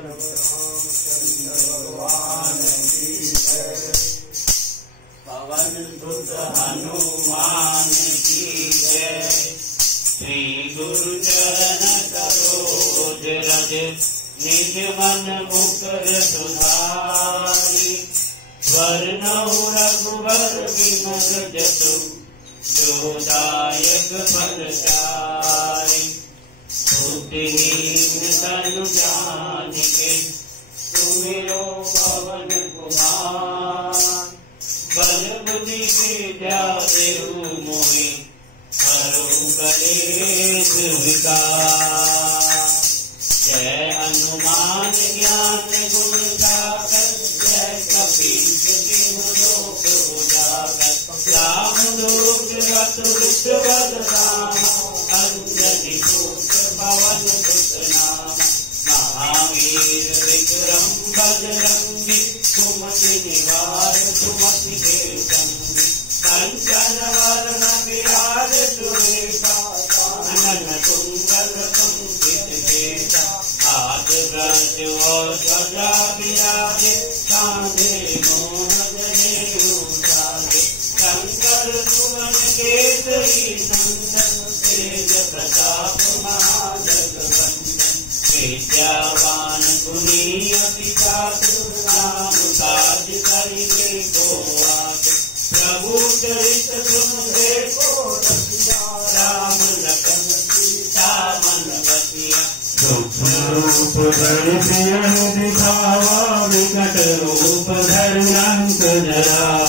भगवान की जय। पवन सुत हनुमान की जय। श्री गुरु चरण सरोज रज निज मन मुकुर सुधारि। वरनौ रघुबर बिमल जसु जो दायक फल चारि। बुद्धिहीन तनु जानिके सुमिरो पवन कुमार। बल बुद्धि विद्या देहु मोहि हरहु कलेश विकार। जय हनुमान ज्ञान गुण सागर। जय कपीस तिहु लोक उजागर। राम दूत अतुलित बल धामा। अंजनी पुत्र पवन सुत नामा। महावीर विक्रम बजरंगी। सुमति निवार सुमति के संगी। कंचन वरण विराज सुरेशा। कानन कुंडल कुंचित केसा। हाथ ब्रज और ध्वजा विराजे। कांधे मोह जनेऊ साजे। शंकर सुवन केसरी नंदन। तेज प्रताप महाजगवंदन। विद्यावान गुणी अति चातुर। नाम काज करिबे को आतुर। प्रभु चरित सुन देखो रसिया। राम लखन सीता मन बसिया। सूक्ष्म रूप धरि सियहि दिखावा। विकट रूप धरि लंक जरावा।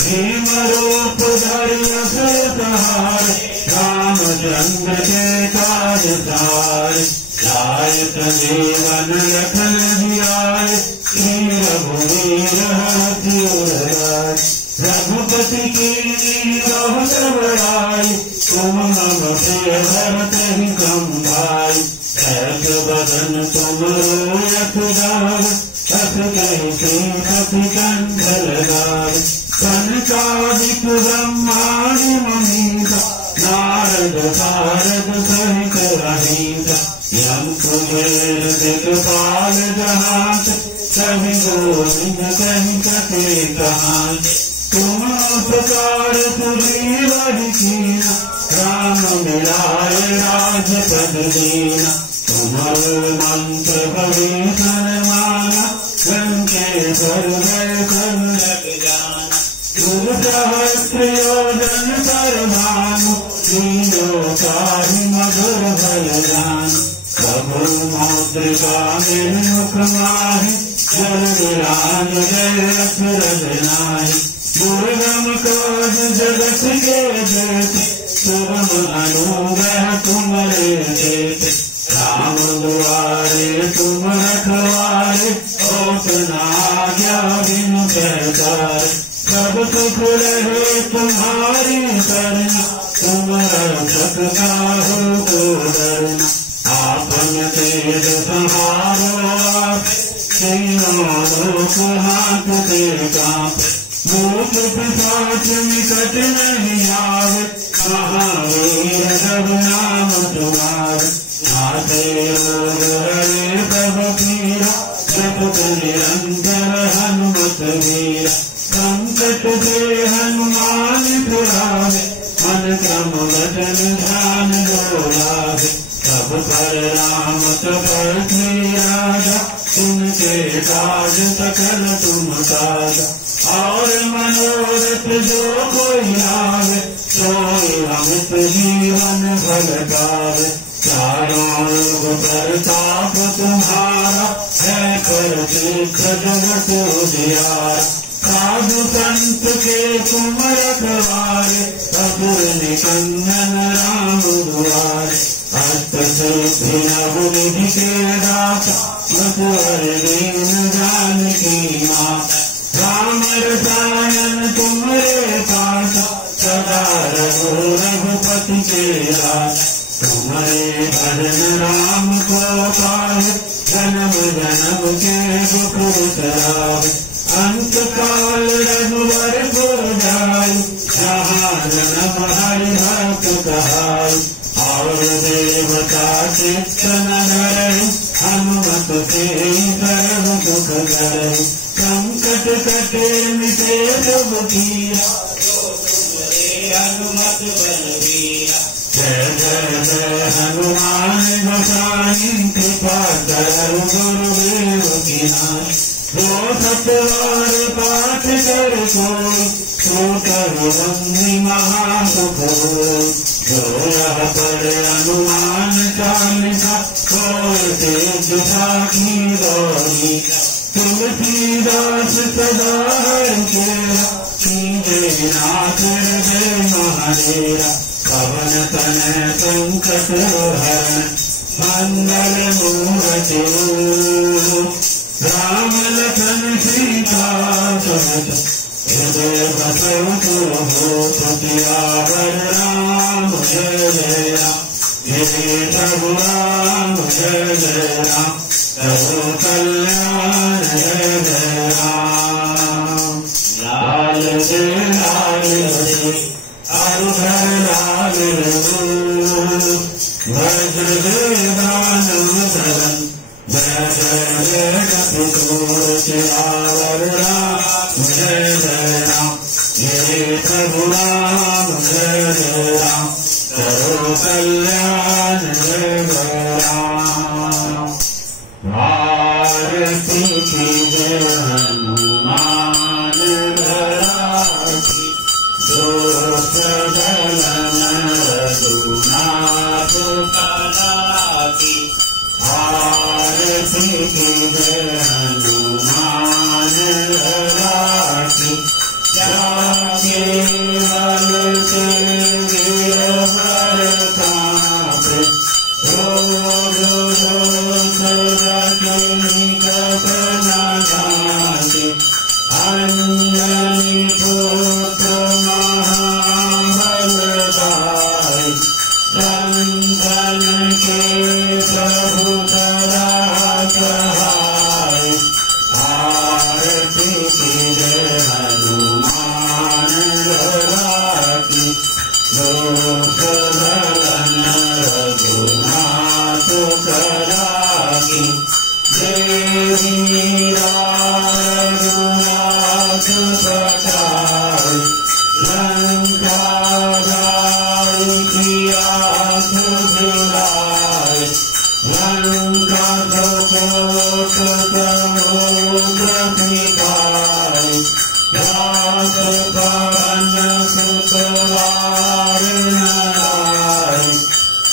भीम रूप धरि असुर संहारे। रामचंद्र के काज सारे। लायक जीवन लखन जियाए। श्री रघुवीर हरषि उर लाए। रघुपति कीन्ही बहुत बड़ाई। तुम मम प्रिय भरतहि कम भाई। सहस बदन तुम रोयत गाव। अस कहि श्रीपति कंठ लगाव। सनकादिक ब्रह्मादि मनीषा। नारद सारद सहित अहिंसा। यम कुबेर दिक्पाल जहांत। कवि गोविंद कहि कते कहांत। तुम उपकार सुग्रीव कीना। राम मिलाए राजपद दीना। तुम्हारे मंत्र भविष्य माना। लंकेश्वर भय कर लग जाना। दुर्सहस्र योजन पर भानु। तीनों चाहि मधुर भय जान। प्रभु मुद्रिका मेरे मुख माहि। जल निरान जय अचरज नाहि। दुर्गम काज जगत के जेते। सुगम अनुग्रह तुम्हारे जेते। राम दुआरे तुम रखवारे। होत न आज्ञा बिनु पैसारे। सब सुख रहे तुम्हारी शरणा। तुम रक्षक काहू को डरना। आपन तेज संहारो आपे। तीनों लोक हाथ से कांपे। भूत पिशाच निकट नहीं आवे। महावीर जब नाम तुम्हारे। नाथे रोग हरे सब पीरा। जपत निरंतर हनुमत वीरा। संकट से हनुमान छुड़ावे। मन क्रम वचन ध्यान जो लावे। सब पर राम तपस्वी राजा। उनके काज सकल तुम साजा। और मनोरथ जो कोई लावे। सोई अमित जीवन फल पावे। चारों युग प्रताप तुम्हारा। है प्रसिद्ध जगत उजियारा। साधु संत के तुम रखवारे। असुर निकंदन राम दुआरे। अष्ट सिद्धि नवनिधि के दाता। मधुर दीन जानकी माता। राम रसायन तुम्हारे पासा। सदा रघु रघुपति के दाता। तुम्हारे भजन राम को पाए। जन्म जन्म के दुख बिसरावे। अंत काल रघुवर पुर जाई। जहाँ जन्म हरि भक्त कहाई। और देवता चित्त न धरहि। हनुमत से नाहीं कृपा करहु गुरुदेव की नाई। जो सतवार पाठ कर कोई सो करो बंदी महासुख होय। जो यह पढ़े हनुमान चालीसा कोय तेज साखी गौरी। तुलसीदास सदा हरिचेरा कीजे नाथ हृदय महाडेरा। पवन तनय संकट हरण मंगल मूरति राम लखन सीता सहित हृदय बसहु सुरभूत। सियावर राम जय जय राम जय प्रभु राम जय जय राम प्रभु कल्याण जय जय राम। लाल जय लाल जय अरुधर लाल वज्र जय दानव धरन जय जय जय कपितोर। सियावर राम जय जय राम जय प्रभु राम जय जय राम प्रभु कल्याण जय जय राम। भारती की जय हनुमान धरासी। जो सदन रघुनाथ कला की। भारती की जय हनुमान धरासी। जाके बल से गिरवर कांपे। रोग दोष रखे निकट न जाके। अंजनी पुत्र महाबल गाय। संतन के प्रभु सदा सहाय। आरती की जय हनुमान धरासी। लोक दलन रघुनाथ कला की। देवी रघुनाथ पठाए। लंका जाई किया जुलाए। लंका कोट समुद्र सिखाए। व्यास पवन सुत वार नराए।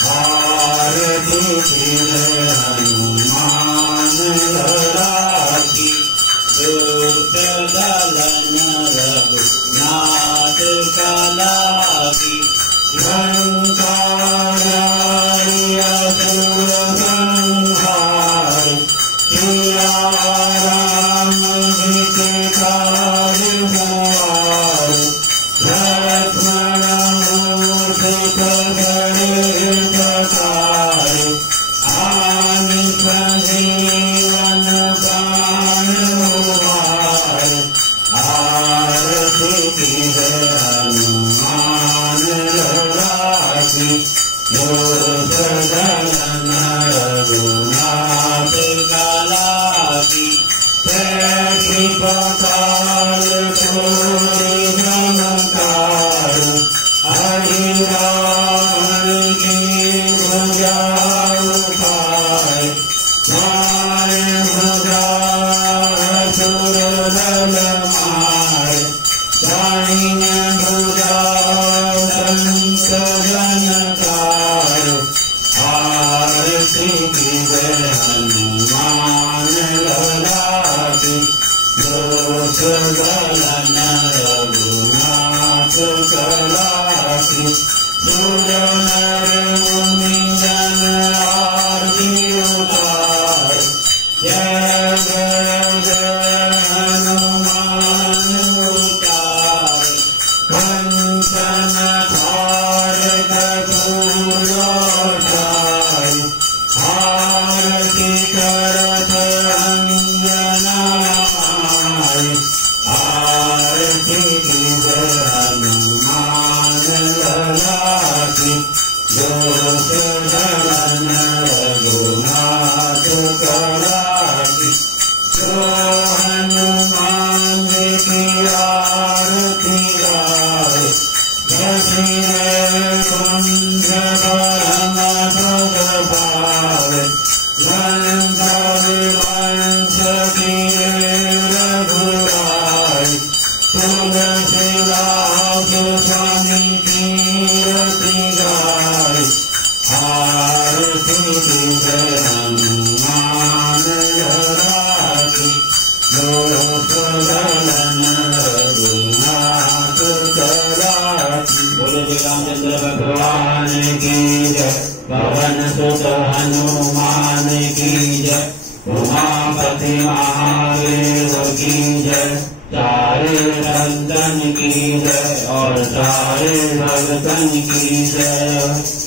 आरती की जय हनुमान धरासी। दूत दलन रघुनाथ कला की। लंका जाई असुर संहार। सिया राम जी के काज सवार। लक्ष्मण मूर्ति बड़े प्रकार। आनि संजीवन प्राण उबार। आरती की जय हनुमान धरासी। जो सदन रघुनाथ कला की। तैसी पताल छोड़ी नमकार। हरि राम की भुजा उठाए। माय भुजा सुर दल माय। दाहिन भुजा संत जनकार। आरती की जय हनुमान धरासी। लोक दलन रघुनाथ कला की। सुरनर मुनि जन आरती उतार। जय जय जय हनुमान उचार। कंचन थार कपूर उठाए। आरती करत अंजना माय। आरती की जय हनुमान धरासी। जो सदन रघुनाथ कला की। जो हनुमान की आरती गाए। जय कुंज परम पद पावे। वंश विवंश किए रघुराई तुलसीदास स्वामी कीरति गाय आरती हनुमान राखी लोक गलन रघुनाथ कराखी। बोलो श्री रामचंद्र भगवान की जय, पवन सुत हनुमान की जय, उमापति महादेव की जय, सारे संतन की जय और सारे भक्तन की जय।